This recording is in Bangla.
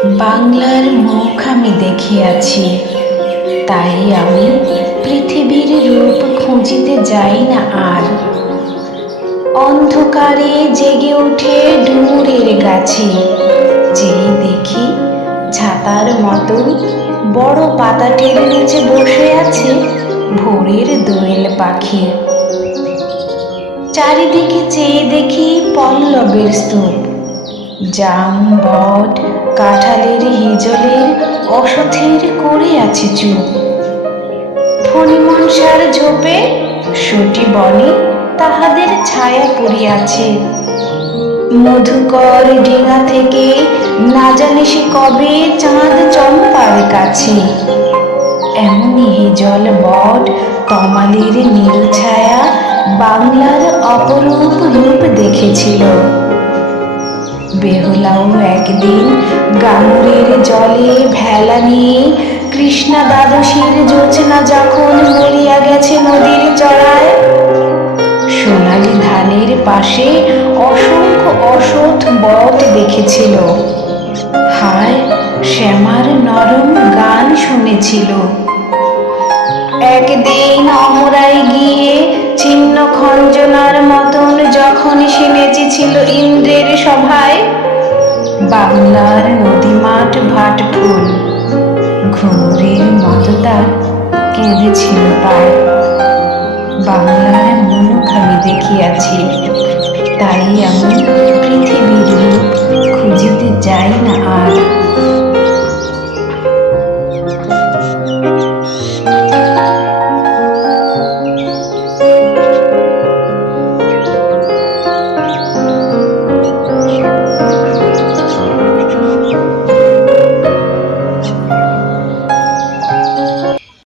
বাংলার মুখ আমি দেখিয়াছি, তাই আমি পৃথিবীর রূপ খুঁজিতে যাই না আর। অন্ধকারে জেগে ওঠে ডুমুরের গাছে, যেই দেখি ছাতার মতো বড় পাতাটির নিচে বসে আছে ভোরের দোয়েল পাখি। চারিদিকে চেয়ে দেখি পল্লবের স্তূপ, জাম বট কাঁঠালের হিজলের অসথের করে আছে চুপ। ফণিমনসার ঝোপে সটি বনে তাহাদের ছায়া পড়িয়াছে। মধুকর ডিঙা থেকে না জানে সে কবে চাঁদ চম্পার কাছে। এমনি হিজল বট তমালের নীল ছায়া বাংলার অপরূপ রূপ দেখেছিল। বেহুলাও একদিন গাঙ্গের জলে ভেলা নিয়ে কৃষ্ণা দ্বাদশীর জোছনা যখন মরিয়া গেছে নদীর চড়ায়, সোনালি ধানের পাশে অসংখ্য অসৎ বট দেখেছিল। হায় শ্যামার নরম গান শুনেছিল। একদিন অমরাই গিয়ে ছিন্ন খঞ্জনার মতন যখন সে নেচেছিল ইন্দ্রের সভায়, বাংলার নদীমাঠ ভাট ফুল ঘুঙুরের মতো তার কেঁদেছিল পায়। বাংলার মুলুক আমি দেখিয়াছি, তাই আমি পৃথিবীর রূপ খুঁজি।